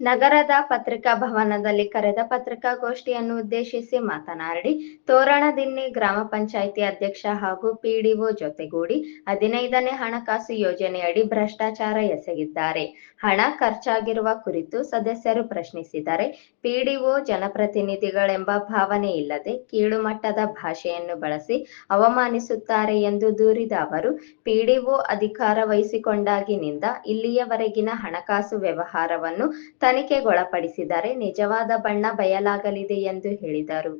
ನಗರದ ಪತ್ರಿಕಾ ಭವನದಲ್ಲಿ ಕರೆದ ಪತ್ರಿಕಾಗೋಷ್ಠಿಯನ್ನು ಉದ್ದೇಶಿಸಿ ಮಾತನಾಡಿ ತೋರಣದಿನ್ನಿ ಗ್ರಾಮ ಪಂಚಾಯಿತಿ ಅಧ್ಯಕ್ಷ ಹಾಗೂ ಪಿಡಿಒ ಜೊತೆಗೂಡಿ ಹದಿನೈದನೇ ಹಣಕಾಸು ಯೋಜನೆಯಡಿ ಭ್ರಷ್ಟಾಚಾರ ಎಸಗಿದ್ದಾರೆ. ಹಣ ಖರ್ಚಾಗಿರುವ ಕುರಿತು ಸದಸ್ಯರು ಪ್ರಶ್ನಿಸಿದರೆ, ಪಿಡಿಒ ಜನಪ್ರತಿನಿಧಿಗಳೆಂಬ ಭಾವನೆ ಇಲ್ಲದೆ ಕೀಳುಮಟ್ಟದ ಭಾಷೆಯನ್ನು ಬಳಸಿ ಅವಮಾನಿಸುತ್ತಾರೆ ಎಂದು ದೂರಿದ ಅವರು, ಪಿಡಿಒ ಅಧಿಕಾರ ವಹಿಸಿಕೊಂಡಾಗಿನಿಂದ ಇಲ್ಲಿಯವರೆಗಿನ ಹಣಕಾಸು ವ್ಯವಹಾರವನ್ನು ತನಿಖೆಗೊಳಪಡಿಸಿದರೆ ನಿಜವಾದ ಬಣ್ಣ ಬಯಲಾಗಲಿದೆ ಎಂದು ಹೇಳಿದರು.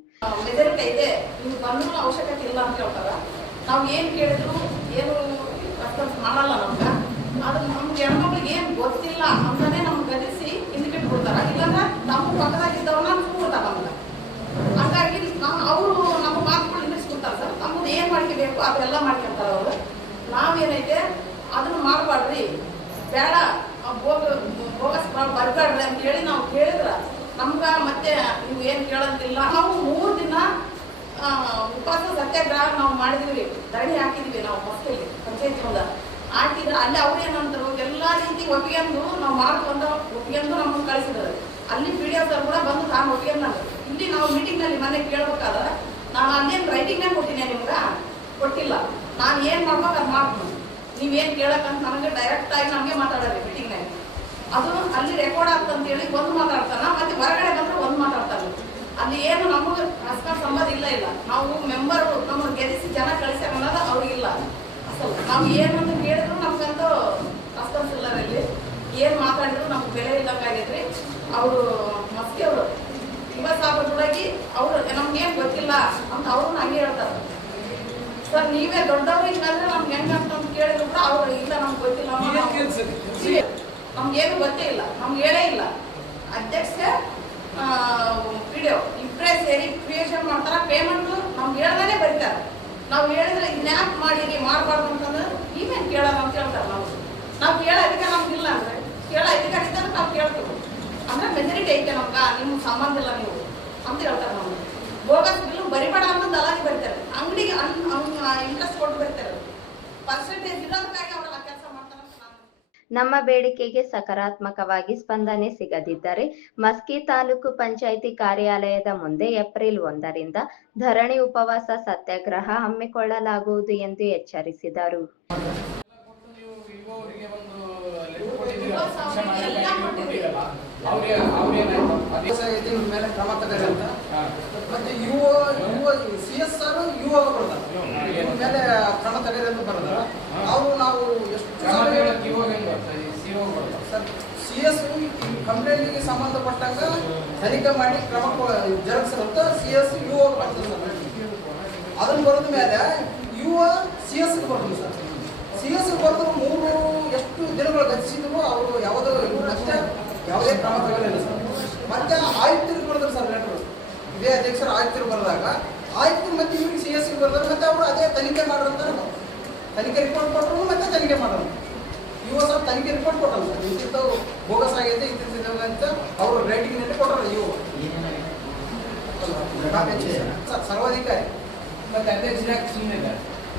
ನೀವು ಏನು ಕೇಳಿದ್ರು ಏನು ರೆಸ್ಪಾನ್ಸ್ ಮಾಡಲ್ಲ ನಮ್ಗೆ. ಆದ್ರೆ ನಮ್ಗೆ ಹೆಣ್ಮಕ್ಳಿಗೆ ಏನು ಗೊತ್ತಿಲ್ಲ ಅಂತಾನೆ ನಮ್ಗೆ ಗದಿಸಿ ಇಂಡಿಕೇಟ್ ಕೊಡ್ತಾರ. ಇಲ್ಲಾಂದ್ರೆ ನಮ್ಮ ಪಕ್ಕದಾಗಿದ್ದವನ್ನ ಕೂಡ್ತಾರ ನಮ್ಗೆ. ಹಾಗಾಗಿ ನಾವು ಅವರು ನಮ್ಮ ಮಾತುಗಳು ನಿಲ್ಲಿಸ್ಕೊಡ್ತಾರೆ ಸರ್. ನಮ್ಮದು ಏನು ಮಾಡ್ಕೋಬೇಕು ಅದೆಲ್ಲ ಮಾಡ್ಕೊಂತಾರ ಅವರು. ನಾವೇನೈತೆ ಅದನ್ನ ಮಾಡಬಾರ್ದ್ರಿ. ಬೇಡ. ಬೋಗಸ್ ಬರ್ಬಾರ್ದು ಅಂತ ಹೇಳಿ ನಾವು ಕೇಳಿದ್ರ. ನಮ್ಗ ಮತ್ತೆ ನೀವು ಏನು ಕೇಳೋದಿಲ್ಲ ನಾವು ಮೂರು ದಿನ ಉಪವಾಸ ಸತ್ಯಾಗ್ರಹ ನಾವು ಮಾಡಿದ್ವಿ. ಧರಣಿ ಹಾಕಿದ್ವಿ ನಾವು ಮಕ್ಕಳಿಗೆ ಪಂಚಾಯತಿ ಒಂದ ಹಾಕಿದ್ರೆ ಅಲ್ಲಿ ಅವ್ರು ಏನಂತಾರೆ ಎಲ್ಲ ರೀತಿ ಒಪ್ಪಿಗೆಂದು ನಾವು ಮಾರ್ಕ್ ಬಂದ, ಒಪ್ಪಿಗೆಂದು ನಮ್ಮನ್ನು ಕಳಿಸಿದ್ದಾರೆ. ಅಲ್ಲಿ ಪಿ ಡಿ ಎಫ್ ಕೂಡ ಬಂದು ನಾನು ಒಪ್ಪಿಗೆಂದ ಇಲ್ಲಿ ನಾವು ಮೀಟಿಂಗ್ನಲ್ಲಿ ಮನೆ ಕೇಳ್ಬೇಕಾದ್ರೆ ನಾನು ಅಲ್ಲೇನು ರೈಟಿಂಗ್ನೇ ಕೊಟ್ಟಿನಿ ನಿಮ್ಗೆ? ಕೊಟ್ಟಿಲ್ಲ. ನಾನು ಏನು ಮಾಡ್ಬೇಕು ಅದು ಮಾಡ್ಬೋದು ನೀವೇನು ಕೇಳಕ್ಕಂತ ಡೈರೆಕ್ಟ್ ಆಗಿ ನಮಗೆ ಮಾತಾಡೋದು ಮೀಟಿಂಗ್ನಾಗ ಅದು ಅಲ್ಲಿ ರೆಕಾರ್ಡ್ ಆಗ್ತಂತ ಹೇಳಿ ಒಂದು ಮಾತಾಡ್ತಾನ. ಮತ್ತೆ ಹೊರಗಡೆ ಬಂದ್ರೆ ಒಂದು ಮಾತಾಡ್ತಾನೆ. ಅಲ್ಲಿ ಏನು ನಮಗೆ ರೆಸ್ಪಾನ್ಸ್ ಸಂಬಂಧ ಇಲ್ಲ ಇಲ್ಲ. ನಾವು ಮೆಂಬರ್ ನಮ್ಮನ್ನು ಗೆಲ್ಲಿಸಿ ಜನ ಕಳಿಸಿ ಅನ್ನೋದು ಅವ್ರಿಗಿಲ್ಲ ಅಸಲು ನಾವು ಅಂತ ಕೇಳಿದ್ರು ನಮ್ಗಂತೂ ರೆಸ್ಪಾನ್ಸ್ ಇಲ್ಲ ಇಲ್ಲಿ ಏನು ಮಾತಾಡಿದ್ರು ನಮ್ಗೆ ಬೆಲೆ ಇಲ್ಲಕ್ಕಾಗೈತ್ರಿ ಅವರು ಮಸ್ಕಿ ಅವರು. ಯುವ ಸಾಬರಾಗಿ ಅವರು ನಮ್ಗೇನು ಗೊತ್ತಿಲ್ಲ ಅಂತ ಅವ್ರನ್ನ ಹಂಗೆ ಹೇಳ್ತಾರೆ. ಸರ್, ನೀವೇ ದೊಡ್ಡವರು ಇಲ್ಲಾಂದ್ರೆ ನಮ್ಗೆ ಹೆಂಗಂತ ಅಂತ ಕೇಳಿದ್ರು ಕೂಡ ಅವ್ರು ಇಲ್ಲ, ನಮ್ಗೆ ಗೊತ್ತಿಲ್ಲ. ನಮ್ಗೇನು ಗೊತ್ತೇ ಇಲ್ಲ, ನಮ್ಗೆ ಹೇಳೇ ಇಲ್ಲ. ಅಧ್ಯಕ್ಷ ವಿಡಿಯೋ ಇಬ್ಬರೇ ಸೇರಿ ಕ್ರಿಯೇಷನ್ ಮಾಡ್ತಾರ ಪೇಮೆಂಟು ನಮ್ಗೆ ಹೇಳ್ದಾನೆ ಬರೀತಾರೆ. ನಾವು ಹೇಳಿದ್ರೆ ಇದನ್ಯಾಕ್ ಮಾಡಿರಿ ಮಾಡಬಾರ್ದು ಅಂತಂದ್ರೆ ನೀವೇನು ಕೇಳೋಣ ಅಂತ ಹೇಳ್ತಾರೆ ನಾವು. ನಾವು ಕೇಳೋ ಅಧಿಕಾರ ಇಲ್ಲ ಅಂದ್ರೆ, ಕೇಳೋ ಅಧಿಕಾರ ಇದ್ದರೆ ನಾವು ಕೇಳ್ತೀವಿ. ಅಂದ್ರೆ ಮೆಜಾರಿಟಿ ಐತೆ ನಮ್ಗೆ, ನಿಮ್ಗೆ ಸಂಬಂಧ ಇಲ್ಲ ನೀವು ಅಂತ ಹೇಳ್ತಾರೆ ನಾವು ಬೋಗಸ್ ಬಿಲ್ ಬರಿಬೇಡ ಅಂತ ದಲಾಲಿ ಬರೀತಾರೆ. ಅಂಗಡಿಗೆ ಇಂಟ್ರೆಸ್ಟ್ ಕೊಟ್ಟು ಬರೀತಾರೆ ಪರ್ಸೆಂಟೇಜ್ ಇರೋದಕ್ಕಾಗಿ ಅವರೆಲ್ಲ ಕೆಲಸ ಮಾಡ್ತಾರೆ ಅಂತ ನಾನು ನಮ್ಮ ಬೇಡಿಕೆಗೆ ಸಕಾರಾತ್ಮಕವಾಗಿ ಸ್ಪಂದನೆ ಸಿಗದಿದ್ದರೆ ಮಸ್ಕಿ ತಾಲೂಕು ಪಂಚಾಯಿತಿ ಕಾರ್ಯಾಲಯದ ಮುಂದೆ ಏಪ್ರಿಲ್ ಒಂದರಿಂದ ಧರಣಿ ಉಪವಾಸ ಸತ್ಯಾಗ್ರಹ ಹಮ್ಮಿಕೊಳ್ಳಲಾಗುವುದು ಎಂದು ಎಚ್ಚರಿಸಿದರು. ಕ್ರಮ ತಗೊಳ್ಳಿ ಅಂತ ಯುವ ಯುವ ಸಿ ಎಸ್ ಆರ್ ಯುವ ಬರ್ತಾರೆ ಕ್ರಮ ತಗೊಳ್ಳಿ ಅವರು ನಾವು ಎಷ್ಟು ಕ್ರಮ ಹೇಳಕ್ಕೆ ಇವಾಗ ಹೆಂಗ್ ಬರ್ತದೆ ಈ ಸಿ ಎಸ್ ಕಂಪ್ಲೇಂಟ್ಗೆ ಸಂಬಂಧಪಟ್ಟಂಗ ತನಿಖೆ ಮಾಡಿ ಕ್ರಮ ಜರುಗಿಸಿರುತ್ತ ಸಿ ಎಸ್ ಯುವ ಬರ್ತದೆ ಸರ್. ಅದನ್ನ ಬರೆದ ಮೇಲೆ ಯುವ ಸಿ ಎಸ್ ಬರ್ತದೆ ಸರ್. ಸಿ ಎಸ್ ಬರೆದು ಮೂರು, ಎಷ್ಟು ದಿನಗಳು ಗತಿಸಿದ್ರು ಅವರು ಯಾವುದೋ ಮತ್ತೆ ಯಾವುದೇ ಕ್ರಮ ತಗೊಳ್ಳಿಲ್ಲ ಸರ್. ಮತ್ತೆ ಆಯುಕ್ತರಿಗೆ ಬರೆದ್ರು ಸರ್ ಲೆಟರ್ ಇದೇ ಅಧ್ಯಕ್ಷರು ಆಯುಕ್ತರು ಬರೆದಾಗ ಆಯುಕ್ತರು ಮತ್ತೆ ಇವ್ರಿಗೆ ಸಿ ಎಸ್ ಬರ್ತಾರೆ ಮತ್ತೆ ಅವರು ಅದೇ ತನಿಖೆ ಮಾಡ್ರಂತಾರೆ ತನಿಖೆ ರಿಪೋರ್ಟ್ ಕೊಟ್ಟರು ಮತ್ತೆ ತನಿಖೆ ಮಾಡೋದು ಇವ ಸರ್ ತನಿಖೆ ರಿಪೋರ್ಟ್ ಕೊಟ್ಟಲ್ಲ ಸರ್. ಇಂತಿಂತವು ಬೋಗಸ್ ಆಗೈತೆ ಇಂತಿಂತಿದ್ದಾವೆ ಅಂತ ಅವರು ರೇಟಿಂಗ್ನಲ್ಲಿ ಕೊಟ್ಟರು ಇವು ಸರ್. ಸರ್ವಾಧಿಕಾರಿ. ಮತ್ತೆ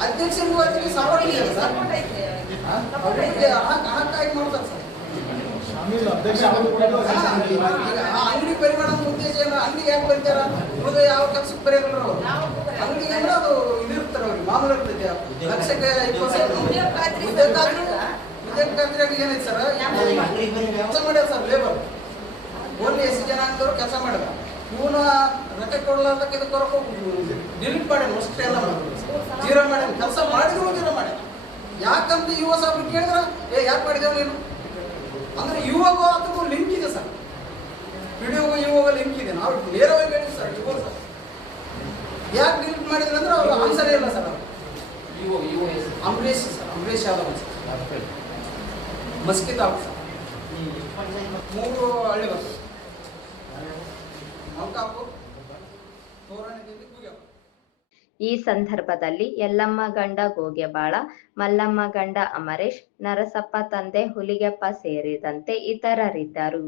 ಅಧ್ಯಕ್ಷರು ಅದಕ್ಕೆ ಸರ್ವಾಧಿಕಾರಿ ಸರ್. ಸಪೋರ್ಟ್ ಐತೆ. ಹಾ? ಅವ್ರಿಗೆ ಹಣ- ಹಣಕ್ಕಾಗಿ ಮಾಡ್ತಾರೆ ಸರ್. ಈಗ ಆ ಅಂಗಡಿ ಪರಿಮಾಣ ಉದ್ದೇಶ ಏನು ಅಂಗಡಿ ಯಾಕೆ ಬರೀತಾರ? ಉಳಿದ ಯಾವ ಕೆಲಸಕ್ಕೆ ಬರೆಯಲ್ಲ ಅವರು. ಅಂಗಡಿ ಅಂದ್ರೆ ಅದು ಇದು ಇರ್ತಾರೆ ಅವ್ರಿಗೆ. ಮಾಮೂಲು ಇರ್ತೈತೆ ಲಕ್ಷಕ್ಕೆ ಇಪ್ಪತ್ತು ಸಾವಿರ. ಉದ್ಯೋಗ ಖಾತ್ರಿಯಾಗಿ ಏನೈತೆ ಸರ್? ಕೆಲಸ ಮಾಡ್ಯಾರ ಸರ್ ಲೇಬರ್ ಓನ್ಲಿ ಎಷ್ಟು ಜನ ಅಂತವ್ರು ಕೆಲಸ ಮಾಡ್ಯಾರ ಇವನ ರೊಕ್ಕ ಕೊಡ್ಲಾರ್ದಕ್ಕೆ ಇದಕ್ಕೆ ಹೊರಗೆ ಡಿಲೀಟ್ ಮಾಡ್ಯಾನ ಅಷ್ಟೇ ಎಲ್ಲ ಜೀರೋ ಮಾಡ್ಯಾನ ಕೆಲಸ ಮಾಡಿದ್ರು ಜೀರೋ ಮಾಡ್ಯಾನ ಯಾಕಂತ ಯುವ ಸಾಬ್ರು ಕೇಳಿದ್ರ ಏ ಯಾಕೆ ಮಾಡಿದೇವ ನೀನು? ಅಂದ್ರೆ ಯುವಕ ಅದಕ್ಕೂ ಲಿಂಕ್ ಇದೆ ಸರ್. ವಿಡಿಯೋಗೂ ಯುವಗ ಲಿಂಕ್ ಇದೆ. ನಾವು ನೇರವಾಗಿ ಹೇಳಿದ್ವಿ ಸರ್ ಯುವ ಸರ್. ಯಾಕೆ ಡಿಲೀಟ್ ಮಾಡಿದ್ರಂದ್ರೆ ಅವ್ರು ಆನ್ಸರ್ ಇಲ್ಲ ಸರ್ ಅವ್ರು. ಯುವ ಯುವ ಹೆಸರು. Ambarish sir Ambarish Yadav sir. Maski taluk sir ಮೂರು ಹಳ್ಳಿ ಬಸ್ ಈ ಸಂದರ್ಭದಲ್ಲಿ ಯಲ್ಲಮ್ಮ ಗಂಡ ಗೋಗೆಬಾಳ ಮಲ್ಲಮ್ಮ ಗಂಡ ಅಮರೇಶ್, ನರಸಪ್ಪ ತಂದೆ ಹುಲಿಗೆಪ್ಪ ಸೇರಿದಂತೆ ಇತರರಿದ್ದರು.